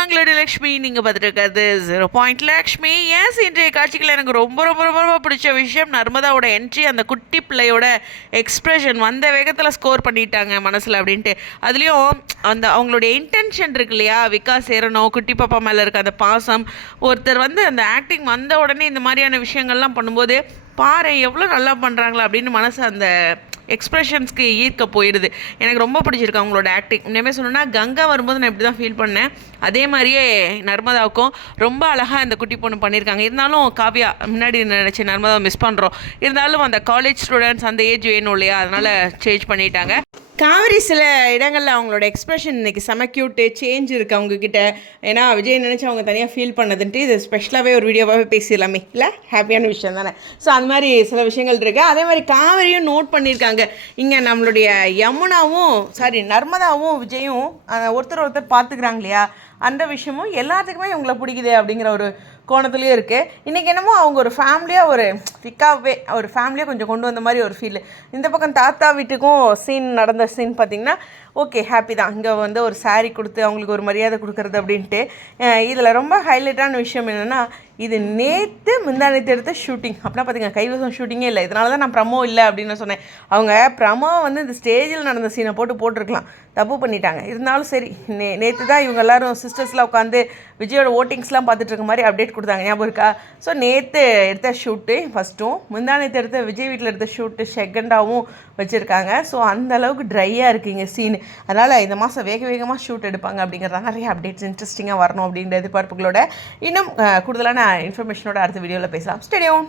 நாங்களோட லக்ஷ்மி நீங்கள் பார்த்துட்டு 0 லக்ஷ்மி. எஸ், இன்றைய காட்சிகள் எனக்கு ரொம்ப ரொம்ப ரொம்ப ரொம்ப பிடிச்ச விஷயம் நர்மதாவோட என்ட்ரி. அந்த குட்டி பிள்ளையோட எக்ஸ்ப்ரெஷன் வந்த வேகத்தில் ஸ்கோர் பண்ணிட்டாங்க மனசில் அப்படின்ட்டு. அதுலேயும் அந்த அவங்களுடைய இன்டென்ஷன் இருக்கு இல்லையா, விகாஸ் சேரணும் குட்டி பாப்பா மேலே இருக்க அந்த பாசம். ஒருத்தர் வந்து அந்த ஆக்டிங் வந்த உடனே இந்த மாதிரியான விஷயங்கள்லாம் பண்ணும்போது பாரு எவ்வளோ நல்லா பண்ணுறாங்களா அப்படின்னு மனசு அந்த எக்ஸ்ப்ரெஷன்ஸ்க்கு ஈர்க்க போயிடுது. எனக்கு ரொம்ப பிடிச்சிருக்கு அவங்களோட ஆக்டிங். உண்மையுமே சொல்லணும்னா கங்கா வரும்போது நான் இப்படி தான் ஃபீல் பண்ணேன். அதே மாதிரியே நர்மதாவுக்கும் ரொம்ப அழகாக இந்த குட்டி பொண்ணு பண்ணியிருக்காங்க. இருந்தாலும் காவ்யா முன்னாடி நினச்சி நர்மதாவை மிஸ் பண்ணுறோம். இருந்தாலும் அந்த காலேஜ் ஸ்டூடெண்ட்ஸ் அந்த ஏஜ் வேணும் இல்லையா, அதனால் சேஞ்ச் பண்ணிட்டாங்க. காவேரி சில இடங்களில் அவங்களோட எக்ஸ்ப்ரெஷன் இன்றைக்கி செம க்யூட்டு சேஞ்ச் இருக்குது அவங்கக்கிட்ட. ஏன்னா விஜய் நினச்சி அவங்க தனியாக ஃபீல் பண்ணதுன்ட்டு இது ஸ்பெஷலாகவே ஒரு வீடியோவாகவே பேசிடலாமே, இல்லை ஹாப்பியான விஷயம் தானே. ஸோ அந்த மாதிரி சில விஷயங்கள் இருக்குது. அதே மாதிரி காவேரியும் நோட் பண்ணியிருக்காங்க. இங்கே நம்மளுடைய நர்மதாவும் விஜயும் ஒருத்தர் பார்த்துக்கிறாங்க இல்லையா, அந்த விஷயமும் எல்லாத்துக்குமே இவங்களை பிடிக்குது அப்படிங்கிற ஒரு கோணத்துலேயும் இருக்குது. இன்றைக்கி என்னமோ அவங்க ஒரு ஃபேமிலியாக ஒரு ஃபேமிலியாக கொஞ்சம் கொண்டு வந்த மாதிரி ஒரு ஃபீல். இந்த பக்கம் தாத்தா வீட்டுக்கும் சீன் நடந்த சீன் பார்த்திங்கன்னா ஓகே ஹாப்பி தான். இங்கே வந்து ஒரு சாரீ கொடுத்து அவங்களுக்கு ஒரு மரியாதை கொடுக்குறது அப்படின்ட்டு. இதில் ரொம்ப ஹைலைட்டான விஷயம் என்னென்னா, இது முந்தானேத்து எடுத்த ஷூட்டிங். அப்படின்னா பார்த்திங்க கைவசம் ஷூட்டிங்கே இல்லை. இதனால தான் நான் ப்ரமோ இல்லை அப்படின்னு சொன்னேன். அவங்க ப்ரமோ வந்து இந்த ஸ்டேஜில் நடந்த சீனை போட்டுருக்கலாம், தப்பு பண்ணிட்டாங்க. இருந்தாலும் சரி, நேற்று தான் இவங்க எல்லோரும் சிஸ்டர்ஸ்லாம் உட்காந்து விஜயோட ஓட்டிங்ஸ்லாம் பார்த்துட்டு இருக்க மாதிரி அப்டேட் கொடுத்தாங்க, ஞாபகம் இருக்கா? ஸோ நேற்று எடுத்த ஷூட்டு ஃபஸ்ட்டும், முந்தானேத்து எடுத்த விஜய் வீட்டில் எடுத்த ஷூட்டு செகண்டாகவும் வச்சுருக்காங்க. ஸோ அந்த அளவுக்கு ட்ரையாக இருக்குங்க சீன். அதனால் இந்த மாதம் வேகமாக ஷூட் எடுப்பாங்க அப்படிங்கிறதாங்க நிறைய அப்டேட்ஸ் இன்ட்ரெஸ்டிங்காக வரணும் அப்படின்ற எதிர்பார்ப்புகளோட இன்னும் கூடுதலான இன்ஃபர்மேஷனோட அடுத்த வீடியோவில் பேசலாம். ஸ்டேடியம்.